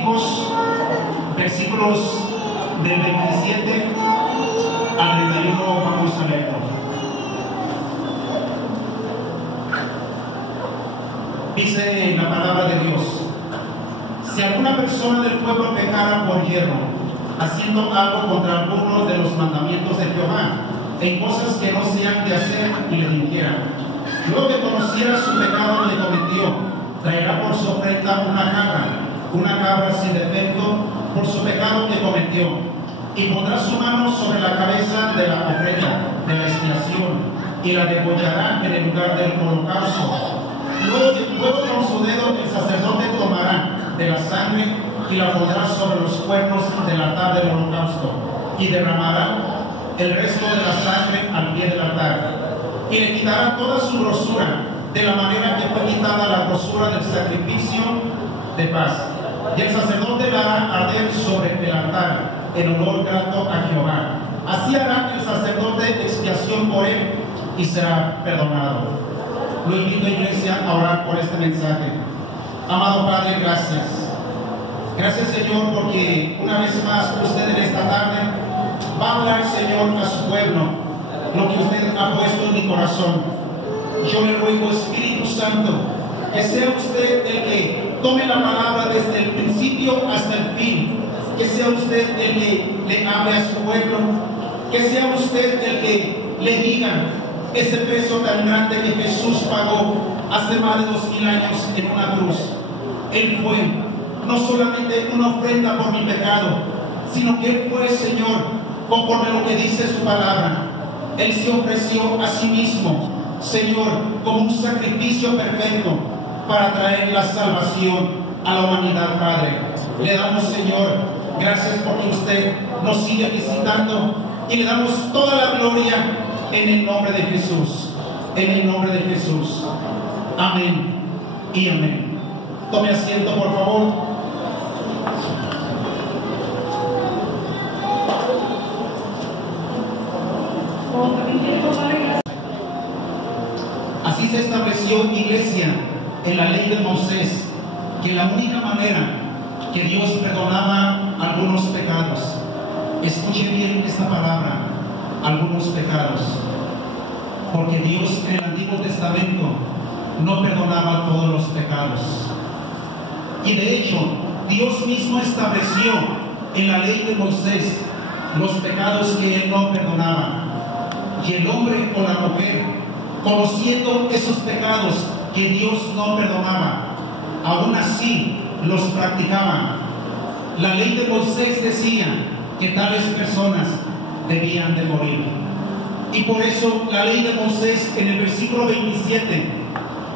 Levíticos, versículos del 27 al 31, vamos a leerlo. Dice la palabra de Dios: si alguna persona del pueblo pecara por yerro, haciendo algo contra alguno de los mandamientos de Jehová, en cosas que no sean de hacer, y le dijera, luego que conociera su pecado que cometió, traerá por su ofrenda una cabra sin defecto por su pecado que cometió, y pondrá su mano sobre la cabeza de la ofrenda de la expiación, y la degollará en el lugar del holocausto. Luego con su dedo el sacerdote tomará de la sangre y la pondrá sobre los cuernos del altar del holocausto, y derramará el resto de la sangre al pie del altar, y le quitará toda su grosura, de la manera que fue quitada la grosura del sacrificio de paz. Y el sacerdote la hará arder sobre el altar en olor grato a Jehová. Así hará el sacerdote expiación por él y será perdonado. Lo invito, iglesia, a orar por este mensaje. Amado Padre, gracias. Gracias, Señor, porque una vez más usted en esta tarde va a hablar, Señor, a su pueblo lo que usted ha puesto en mi corazón. Yo le ruego, Espíritu Santo, que sea usted el que tome la palabra desde el principio hasta el fin, que sea usted el que le hable a su pueblo, que sea usted el que le diga ese precio tan grande que Jesús pagó hace más de 2000 años en una cruz. Él fue no solamente una ofrenda por mi pecado, sino que Él fue, Señor, conforme a lo que dice su palabra. Él se ofreció a sí mismo, Señor, como un sacrificio perfecto para traer la salvación a la humanidad, Padre. Le damos, Señor, gracias porque usted nos sigue visitando, y le damos toda la gloria en el nombre de Jesús. En el nombre de Jesús. Amén y amén. Tome asiento, por favor. Así se estableció, iglesia, en la ley de Moisés, que la única manera que Dios perdonaba algunos pecados, escuche bien esta palabra, algunos pecados, porque Dios en el Antiguo Testamento no perdonaba todos los pecados. Y de hecho, Dios mismo estableció en la ley de Moisés los pecados que Él no perdonaba. Y el hombre o la mujer, conociendo esos pecados que Dios no perdonaba, aún así los practicaban. La ley de Moisés decía que tales personas debían de morir. Y por eso la ley de Moisés en el versículo 27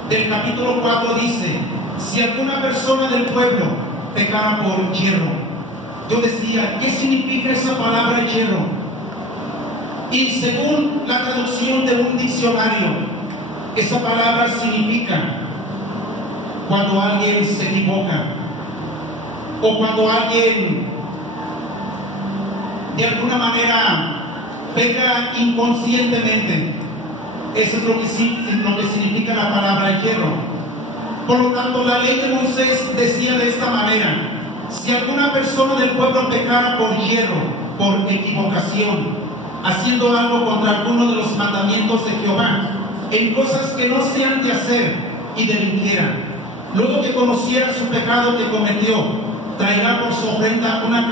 del capítulo 4 dice: si alguna persona del pueblo pecara por yerro. Yo decía, ¿qué significa esa palabra yerro? Y según la traducción de un diccionario, esa palabra significa cuando alguien se equivoca, o cuando alguien de alguna manera peca inconscientemente. Eso es lo que significa la palabra yerro. Por lo tanto, la ley de Moisés decía de esta manera: si alguna persona del pueblo pecara por yerro, por equivocación, haciendo algo contra alguno de los mandamientos de Jehová, en cosas que no se han de hacer, y delinquiera, luego que conociera su pecado que cometió, traerá por su ofrenda una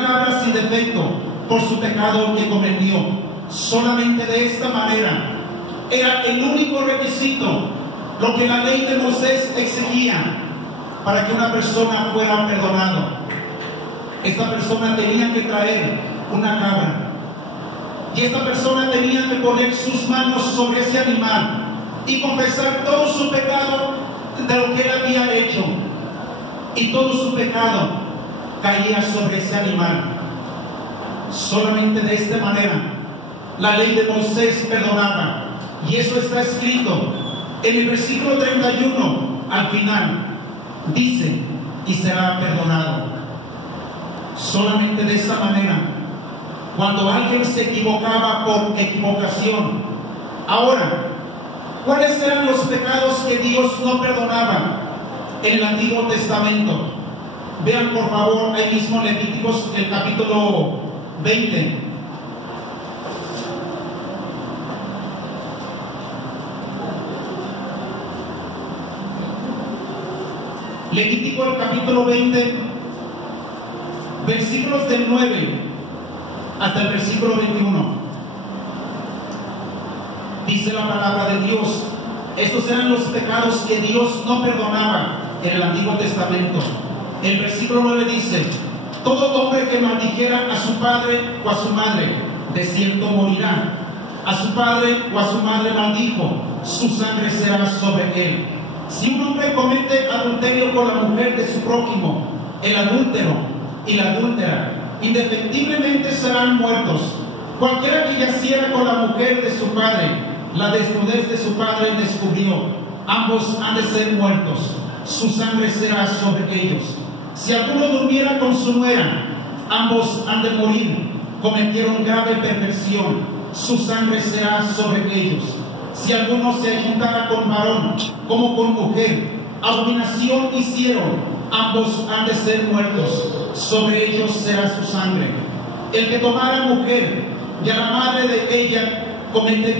cabra sin defecto, por su pecado que cometió. Solamente de esta manera era el único requisito, lo que la ley de Moisés exigía para que una persona fuera perdonado. Esta persona tenía que traer una cabra, y esta persona tenía que poner sus manos sobre ese animal y confesar todo su pecado de lo que él había hecho, y todo su pecado caía sobre ese animal. Solamente de esta manera la ley de Moisés perdonaba, y eso está escrito en el versículo 31 al final. Dice: y será perdonado. Solamente de esa manera, cuando alguien se equivocaba por equivocación. Ahora, ¿cuáles eran los pecados que Dios no perdonaba en el Antiguo Testamento? Vean por favor ahí mismo Levíticos, el capítulo 20. Levítico, el capítulo 20, versículos del 9 hasta el versículo 21. Dice la palabra de Dios: estos eran los pecados que Dios no perdonaba en el Antiguo Testamento. El versículo 9 dice: todo hombre que maldijera a su padre o a su madre, de cierto morirá. A su padre o a su madre maldijo, su sangre será sobre él. Si un hombre comete adulterio con la mujer de su prójimo, el adúltero y la adúltera indefectiblemente serán muertos. Cualquiera que yaciera con la mujer de su padre, la desnudez de su padre descubrió, ambos han de ser muertos, su sangre será sobre ellos. Si alguno durmiera con su nuera, ambos han de morir, cometieron grave perversión, su sangre será sobre ellos. Si alguno se juntara con varón como con mujer, abominación hicieron, ambos han de ser muertos, sobre ellos será su sangre. El que tomara mujer y a la madre de ella comete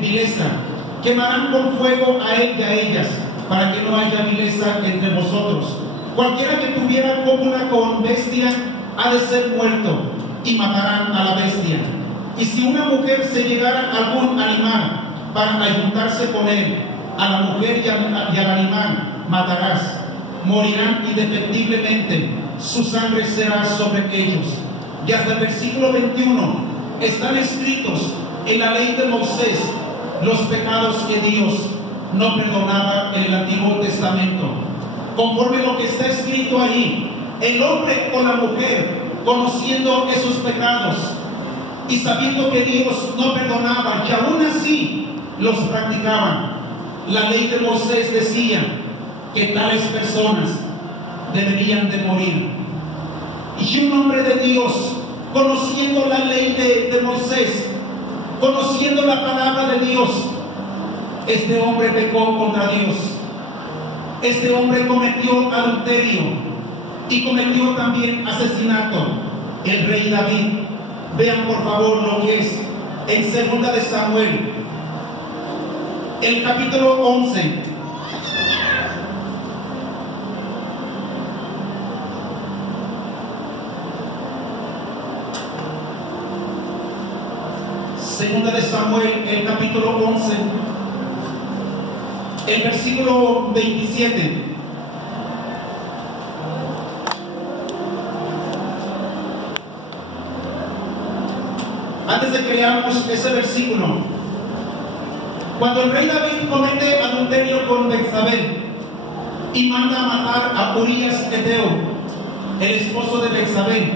vileza, quemarán con fuego a él y a ellas, para que no haya vileza entre vosotros. Cualquiera que tuviera cópula con bestia ha de ser muerto, y matarán a la bestia. Y si una mujer se llegara a algún animal para ayuntarse con él, a la mujer y al animal matarás, morirán indefectiblemente, su sangre será sobre ellos. Y hasta el versículo 21 están escritos en la ley de Moisés los pecados que Dios no perdonaba en el Antiguo Testamento. Conforme lo que está escrito ahí, el hombre o la mujer, conociendo esos pecados y sabiendo que Dios no perdonaba y aún así los practicaban, la ley de Moisés decía que tales personas deberían de morir. Y un hombre de Dios, conociendo la ley de Moisés, conociendo la palabra de Dios, este hombre pecó contra Dios. Este hombre cometió adulterio y cometió también asesinato. El rey David, vean por favor lo que es en 2 de Samuel, el capítulo 11. Segunda de Samuel, el capítulo 11, el versículo 27. Antes de que leamos ese versículo, cuando el rey David comete adulterio con Betsabé y manda a matar a Urías Eteo, el esposo de Betsabé,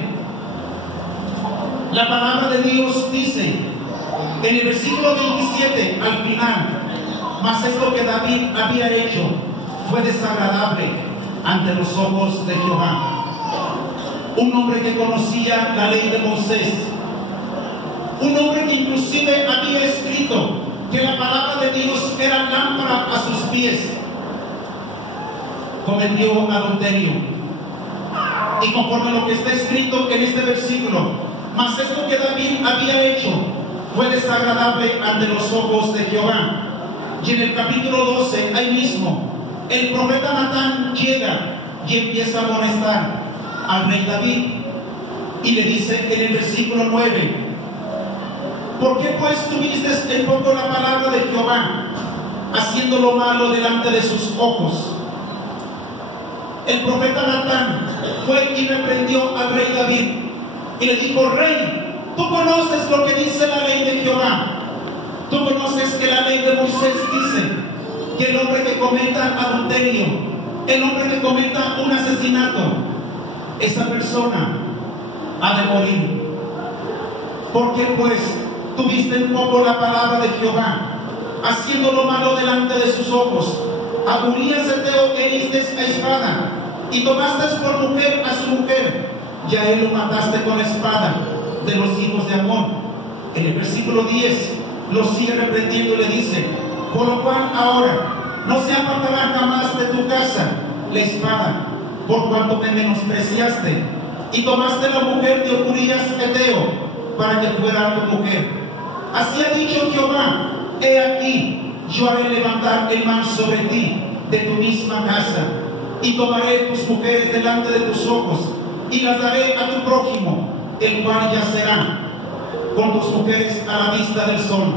la palabra de Dios dice en el versículo 27 al final: mas esto que David había hecho fue desagradable ante los ojos de Jehová. Un hombre que conocía la ley de Moisés, un hombre que inclusive había escrito que la palabra de Dios era lámpara a sus pies, cometió adulterio. Y conforme a lo que está escrito en este versículo, mas esto que David había hecho fue desagradable ante los ojos de Jehová. Y en el capítulo 12, ahí mismo, el profeta Natán llega y empieza a amonestar al rey David y le dice en el versículo 9: ¿por qué pues tuviste en poco la palabra de Jehová, haciendo lo malo delante de sus ojos? El profeta Natán fue y reprendió al rey David y le dijo: rey, tú conoces lo que dice la ley de Jehová. Tú conoces que la ley de Moisés dice que el hombre que cometa adulterio, el hombre que cometa un asesinato, esa persona ha de morir. ¿Por qué pues tuviste en poco la palabra de Jehová, haciendo lo malo delante de sus ojos? A Urías Eteo heriste a espada, y tomaste por mujer a su mujer, y a él lo mataste con espada de los hijos de Amón. En el versículo 10 lo sigue reprendiendo y le dice: por lo cual ahora no se apartará jamás de tu casa la espada, por cuanto me menospreciaste y tomaste la mujer de Urías Eteo para que fuera tu mujer. Así ha dicho Jehová: he aquí, yo haré levantar el mal sobre ti de tu misma casa, y tomaré tus mujeres delante de tus ojos, y las daré a tu prójimo, el cual yacerá con tus mujeres a la vista del sol.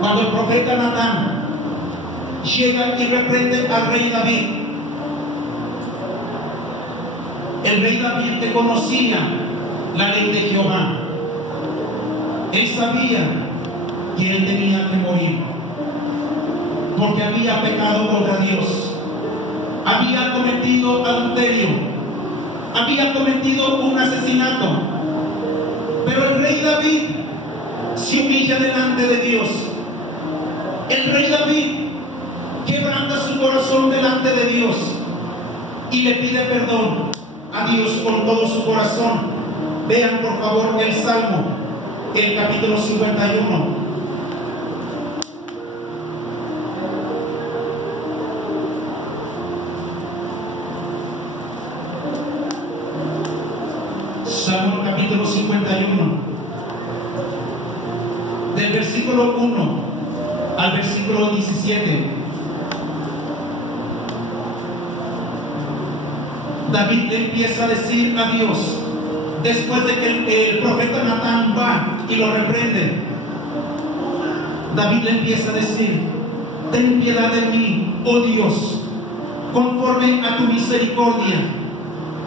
Cuando el profeta Natán llega y reprende al rey David, el rey David que conocía la ley de Jehová, él sabía que él tenía que morir, porque había pecado contra Dios, había cometido adulterio, había cometido un asesinato. Pero el rey David se humilla delante de Dios. El rey David quebranta su corazón delante de Dios y le pide perdón a Dios con todo su corazón. Vean por favor el Salmo, el capítulo 51. Salmo capítulo 51, del versículo 1 al versículo 17. David le empieza a decir a Dios, después de que el profeta Natán va y lo reprende, David le empieza a decir: ten piedad de mí, oh Dios, conforme a tu misericordia,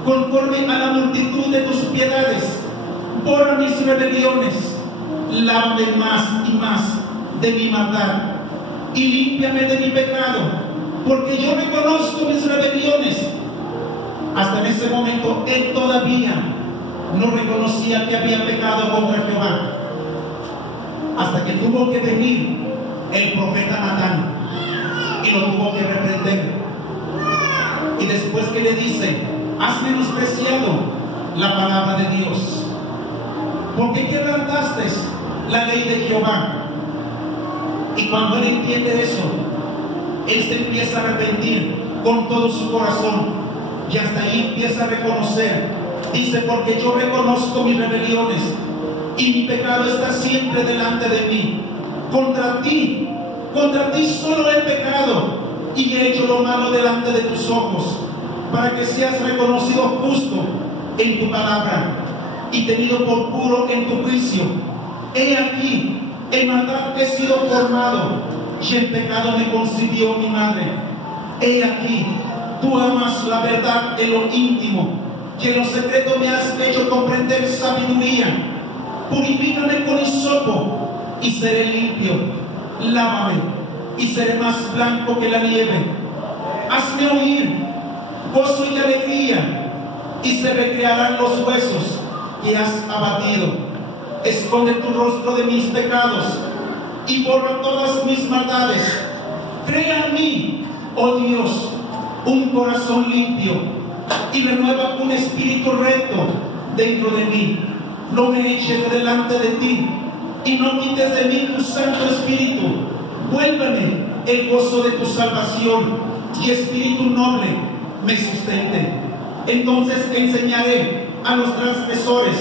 conforme a la multitud de tus piedades, borra mis rebeliones, lávame más y más de mi maldad, y límpiame de mi pecado, porque yo reconozco mis rebeliones. Hasta en ese momento él todavía no reconocía que había pecado contra Jehová, hasta que tuvo que venir el profeta Natán y lo tuvo que reprender. Y después que le dice: has menospreciado la palabra de Dios, porque quebrantaste la ley de Jehová. Y cuando él entiende eso, él se empieza a arrepentir con todo su corazón, y hasta ahí empieza a reconocer. Dice: porque yo reconozco mis rebeliones y mi pecado está siempre delante de mí. Contra ti solo he pecado y he hecho lo malo delante de tus ojos, para que seas reconocido justo en tu palabra y tenido por puro en tu juicio. He aquí, en maldad he sido formado, y en pecado me concibió mi madre. He aquí, tú amas la verdad en lo íntimo, y en lo secreto me has hecho comprender sabiduría. Purifícame con hisopo y seré limpio, lávame y seré más blanco que la nieve. Hazme oír gozo y alegría, y se recrearán los huesos que has abatido. Esconde tu rostro de mis pecados y borra todas mis maldades. Crea en mí, oh Dios, un corazón limpio, y renueva un espíritu recto dentro de mí. No me eches de delante de ti, y no quites de mí tu santo espíritu. Vuélveme el gozo de tu salvación, y espíritu noble me sustente. Entonces enseñaré a los transgresores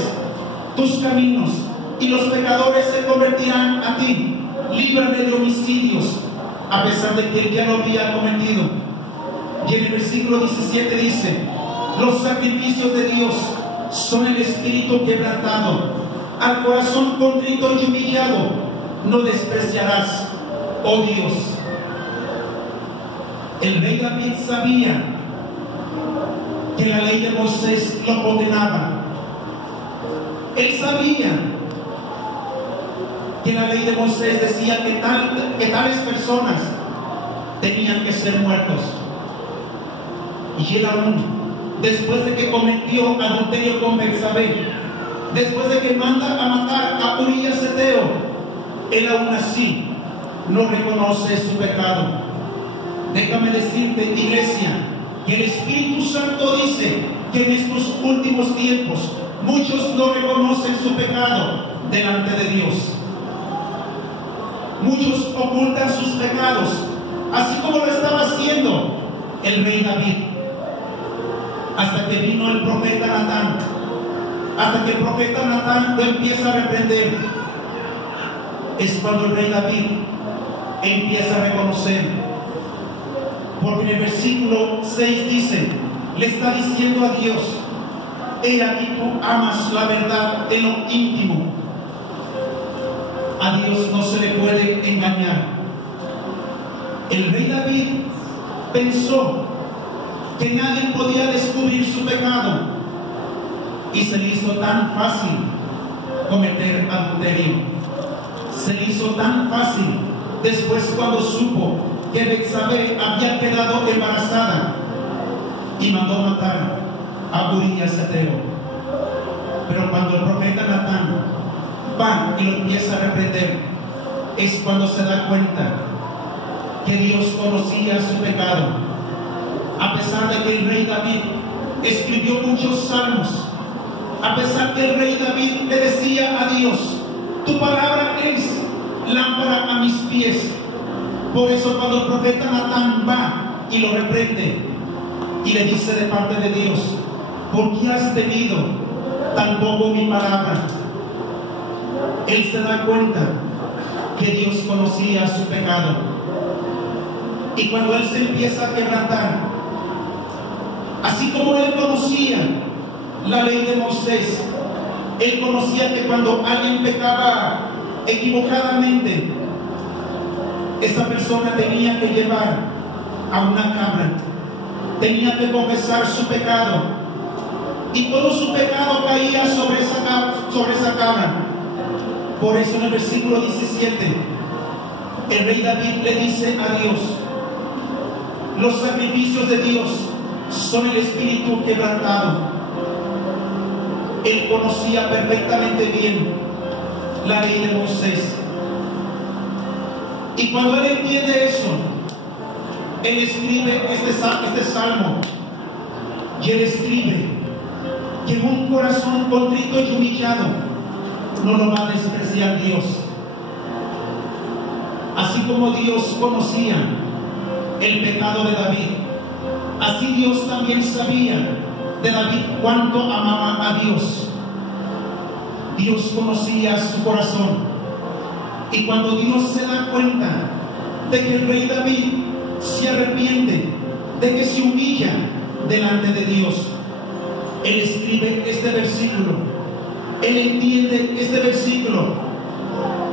tus caminos, y los pecadores se convertirán a ti. Líbrame de homicidios, a pesar de que él ya lo había cometido. Y en el versículo 17 dice: los sacrificios de Dios son el espíritu quebrantado, al corazón contrito y humillado no despreciarás, oh Dios. El rey David sabía que la ley de Moisés lo condenaba. Él sabía que la ley de Moisés decía que tales personas tenían que ser muertos. Y él aún, después de que cometió adulterio con Betsabé, después de que manda a matar a Urías Eteo, él aún así no reconoce su pecado. Déjame decirte, iglesia, que el Espíritu Santo dice que en estos últimos tiempos muchos no reconocen su pecado delante de Dios. Muchos ocultan sus pecados, así como lo estaba haciendo el rey David, hasta que vino el profeta Natán, hasta que el profeta Natán lo empieza a reprender. Es cuando el rey David empieza a reconocer, porque en el versículo 6 dice, le está diciendo a Dios: he aquí tú amas la verdad en lo íntimo. A Dios no se le puede engañar. El rey David pensó que nadie podía descubrir su pecado y se le hizo tan fácil cometer adulterio. Se le hizo tan fácil después, cuando supo que Betsabé había quedado embarazada, y mandó matar a Urías Heteo. Pero cuando el profeta Natán va y lo empieza a reprender, es cuando se da cuenta que Dios conocía su pecado. A pesar de que el rey David escribió muchos salmos, a pesar que el rey David le decía a Dios: tu palabra es lámpara a mis pies. Por eso cuando el profeta Natán va y lo reprende y le dice de parte de Dios: ¿por qué has tenido tan poco mi palabra? Él se da cuenta que Dios conocía su pecado. Y cuando él se empieza a quebrantar, así como él conocía la ley de Moisés, él conocía que cuando alguien pecaba equivocadamente, esa persona tenía que llevar a una cabra, tenía que confesar su pecado, y todo su pecado caía sobre esa cabra. Por eso en el versículo 17 el rey David le dice a Dios: los sacrificios de Dios son el espíritu quebrantado. Él conocía perfectamente bien la ley de Moisés, y cuando él entiende eso, él escribe este salmo, y él escribe que un corazón contrito y humillado no lo va a despreciar Dios. Así como Dios conocía el pecado de David, así Dios también sabía de David cuánto amaba a Dios. Dios conocía su corazón, y cuando Dios se da cuenta de que el rey David se arrepiente, de que se humilla delante de Dios, él escribe este versículo. Él entiende este versículo.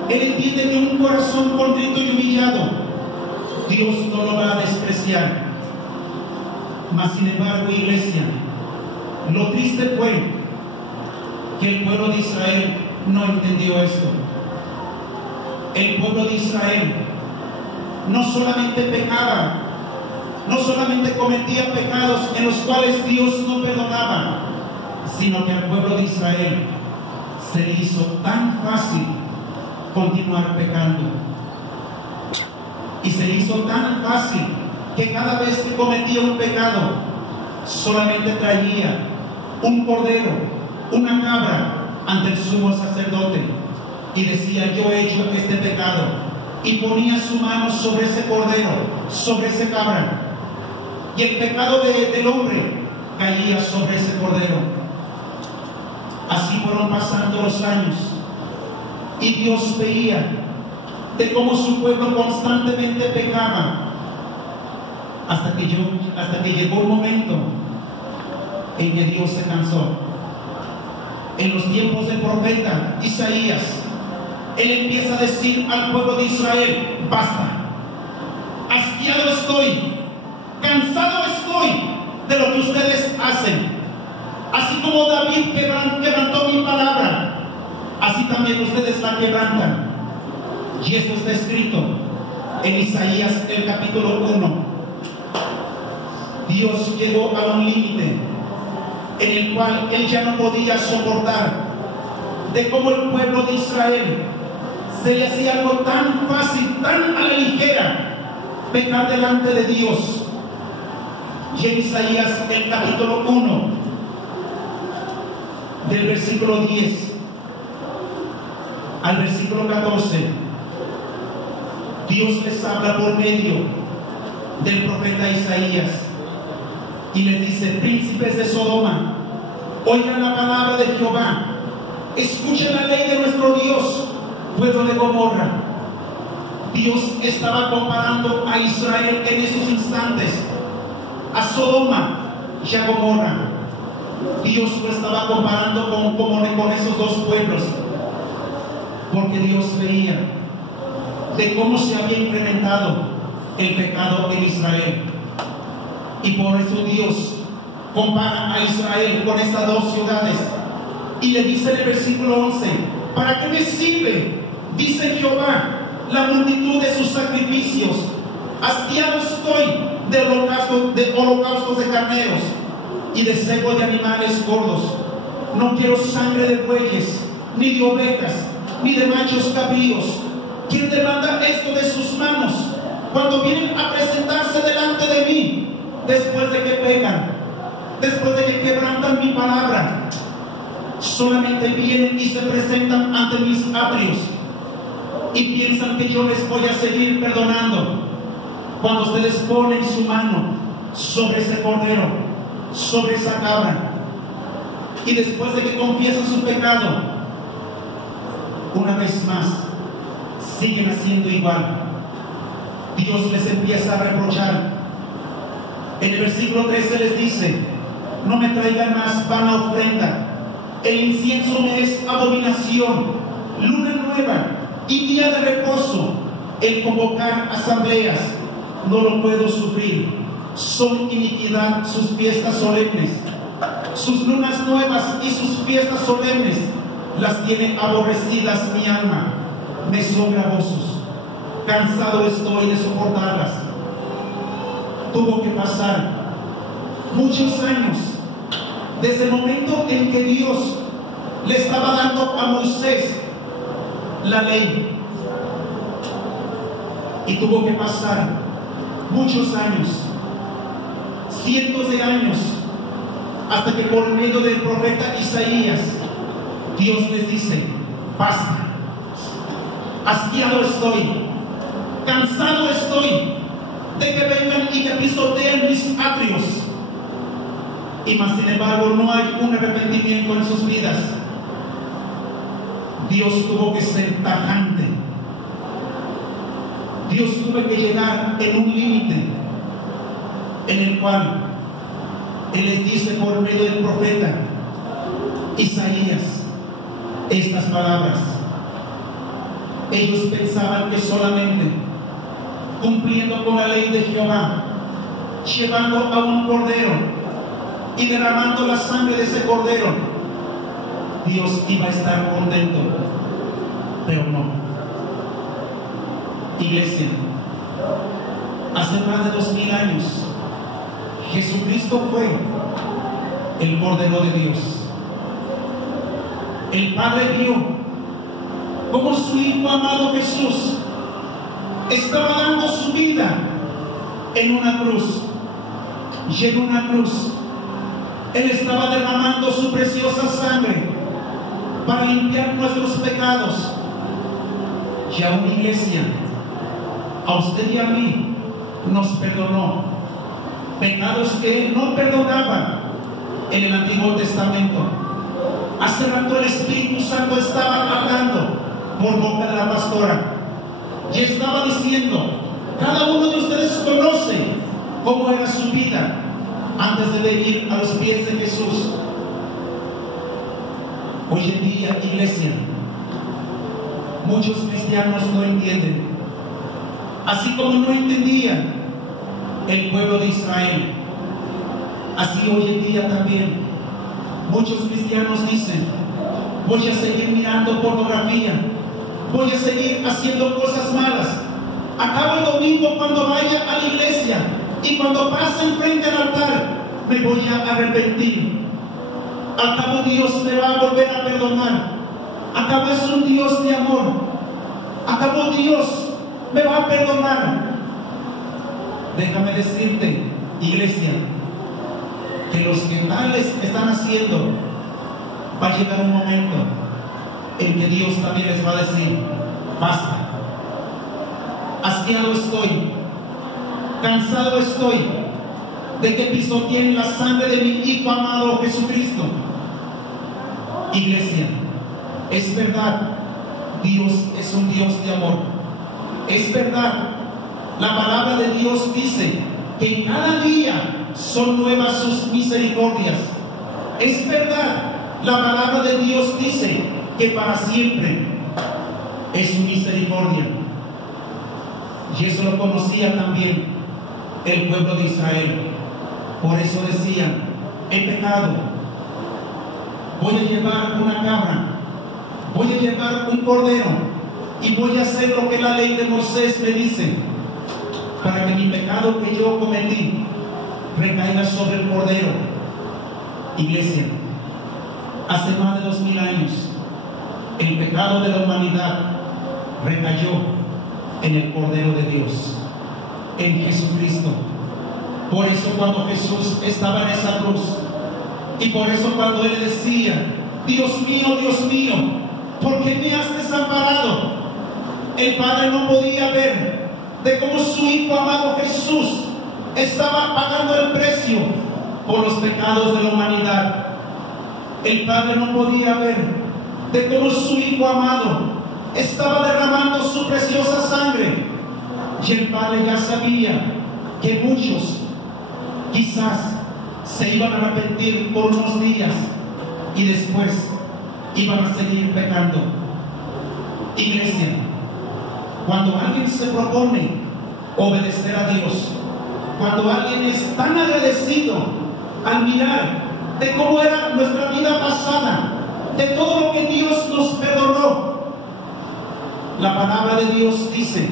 Él entiende que un corazón contrito y humillado, Dios no lo va a despreciar. Mas sin embargo, iglesia, lo triste fue que el pueblo de Israel no entendió esto. El pueblo de Israel no solamente pecaba, no solamente cometía pecados en los cuales Dios no perdonaba, sino que al pueblo de Israel se le hizo tan fácil continuar pecando, y se le hizo tan fácil que cada vez que cometía un pecado solamente traía un cordero, una cabra ante el sumo sacerdote y decía: yo he hecho este pecado, y ponía su mano sobre ese cordero, sobre esa cabra, y el pecado del hombre caía sobre ese cordero. Así fueron pasando los años, y Dios veía de cómo su pueblo constantemente pecaba, hasta que llegó un momento en que Dios se cansó. En los tiempos del profeta Isaías, él empieza a decir al pueblo de Israel: basta, hastiado estoy, cansado estoy de lo que ustedes hacen. Así como David quebrantó mi palabra, así también ustedes la quebrantan. Y esto está escrito en Isaías el capítulo 1. Dios llegó a un límite en el cual él ya no podía soportar de cómo el pueblo de Israel se le hacía algo tan fácil, tan a la ligera, pecar delante de Dios. Y en Isaías el capítulo 1, del versículo 10 al versículo 14, Dios les habla por medio del profeta Isaías, y les dice: príncipes de Sodoma, oigan la palabra de Jehová, escuchen la ley de nuestro Dios, pueblo de Gomorra. Dios estaba comparando a Israel en esos instantes, a Sodoma y a Gomorra. Dios lo estaba comparando con esos dos pueblos, porque Dios veía de cómo se había incrementado el pecado en Israel, y por eso Dios compara a Israel con estas dos ciudades y le dice en el versículo 11: ¿para qué me sirve, dice Jehová, la multitud de sus sacrificios? Hastiado estoy de holocaustos de carneros y de cebo de animales gordos. No quiero sangre de bueyes, ni de ovejas, ni de machos cabríos. ¿Quién demanda esto de sus manos cuando vienen a presentarse delante de mí, después de que pecan, después de que quebrantan mi palabra? Solamente vienen y se presentan ante mis atrios y piensan que yo les voy a seguir perdonando, cuando ustedes ponen su mano sobre ese cordero, sobre esa cabra, y después de que confiesan su pecado, una vez más siguen haciendo igual. Dios les empieza a reprochar. En el versículo 13 les dice: no me traigan más vana ofrenda, el incienso me es abominación, luna nueva y día de reposo, el convocar asambleas, no lo puedo sufrir. Son iniquidad sus fiestas solemnes, sus lunas nuevas y sus fiestas solemnes las tiene aborrecidas mi alma. Me son gravosos, cansado estoy de soportarlas. Tuvo que pasar muchos años desde el momento en que Dios le estaba dando a Moisés la ley, y tuvo que pasar muchos años, cientos de años, hasta que por medio del profeta Isaías Dios les dice: basta, hastiado estoy, cansado estoy de que vengan y que pisoteen mis atrios. Y más sin embargo no hay un arrepentimiento en sus vidas. Dios tuvo que ser tajante. Dios tuvo que llegar en un límite en el cual Él les dice por medio del profeta Isaías estas palabras. Ellos pensaban que solamente cumpliendo con la ley de Jehová, llevando a un cordero y derramando la sangre de ese cordero, Dios iba a estar contento. Pero no. Iglesia, hace más de 2000 años Jesucristo fue el Cordero de Dios. El Padre vio cómo su Hijo amado Jesús estaba dando su vida en una cruz, y en una cruz Él estaba derramando su preciosa sangre para limpiar nuestros pecados. Y a una iglesia, a usted y a mí, nos perdonó pecados que Él no perdonaba en el Antiguo Testamento. Hace rato el Espíritu Santo estaba hablando por boca de la pastora y estaba diciendo: cada uno de ustedes conoce cómo era su vida antes de venir a los pies de Jesús. Hoy en día, iglesia, muchos cristianos no entienden, así como no entendía el pueblo de Israel. Así hoy en día también muchos cristianos dicen: voy a seguir mirando pornografía, voy a seguir haciendo cosas malas. Acabo el domingo cuando vaya a la iglesia y cuando pase enfrente al altar me voy a arrepentir. Al cabo Dios me va a volver a perdonar. Al cabo es un Dios de amor. Al cabo Dios me va a perdonar. Déjame decirte, iglesia, que los que tales están haciendo, va a llegar un momento en que Dios también les va a decir: basta, hastiado estoy, cansado estoy de que pisoteen la sangre de mi Hijo amado Jesucristo. Iglesia, es verdad, Dios es un Dios de amor. Es verdad, la palabra de Dios dice que cada día son nuevas sus misericordias. Es verdad, la palabra de Dios dice que para siempre es su misericordia. Y eso lo conocía también el pueblo de Israel. Por eso decían: he pecado, voy a llevar una cabra, voy a llevar un cordero y voy a hacer lo que la ley de Moisés me dice, para que mi pecado que yo cometí recaiga sobre el cordero. Iglesia, hace más de 2000 años el pecado de la humanidad recayó en el Cordero de Dios, en Jesucristo. Por eso cuando Jesús estaba en esa cruz, y por eso cuando Él decía: Dios mío, ¿por qué me has desamparado?, el Padre no podía ver de cómo su Hijo amado Jesús estaba pagando el precio por los pecados de la humanidad. El Padre no podía ver de cómo su Hijo amado estaba derramando su preciosa sangre. Y el Padre ya sabía que muchos quizás se iban a arrepentir por unos días y después iban a seguir pecando. Iglesia, cuando alguien se propone obedecer a Dios, cuando alguien es tan agradecido al mirar de cómo era nuestra vida pasada, de todo lo que Dios nos perdonó, la palabra de Dios dice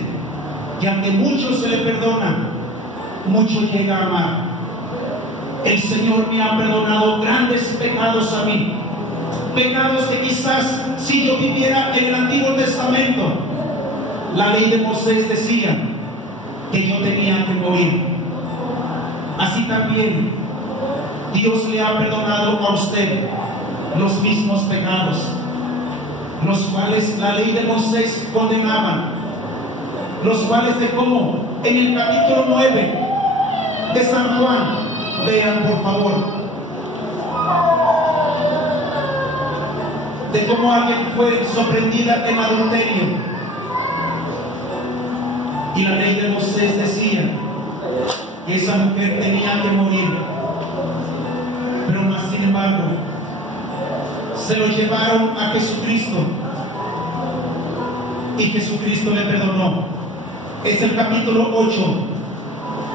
que aunque mucho se le perdona, mucho llega a amar. El Señor me ha perdonado grandes pecados a mí, pecados que quizás si yo viviera en el Antiguo Testamento, la ley de Moisés decía que yo tenía que morir. Así también Dios le ha perdonado a usted los mismos pecados, los cuales la ley de Moisés condenaba, los cuales de cómo en el capítulo 9 de San Juan, vean por favor, de cómo alguien fue sorprendida en adulterio, y la ley de Moisés decía que esa mujer tenía que morir, pero más sin embargo se lo llevaron a Jesucristo y Jesucristo le perdonó. Es el capítulo 8,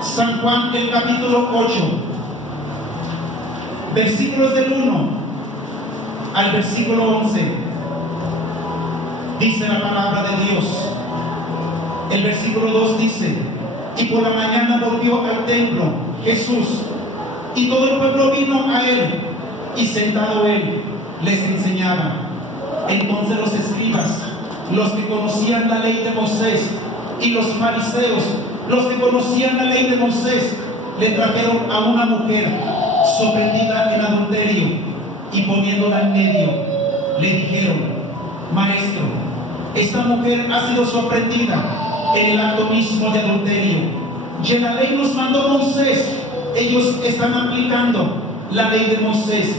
San Juan, el capítulo 8, versículos del 1 al versículo 11. Dice la palabra de Dios. El versículo 2 dice: y por la mañana volvió al templo Jesús, y todo el pueblo vino a él, y sentado él les enseñaba. Entonces los escribas, los que conocían la ley de Moisés, y los fariseos, los que conocían la ley de Moisés, le trajeron a una mujer sorprendida en adulterio, y poniéndola en medio, le dijeron: Maestro, esta mujer ha sido sorprendida en el acto mismo de adulterio, y en la ley nos mandó Moisés. Ellos están aplicando la ley de Moisés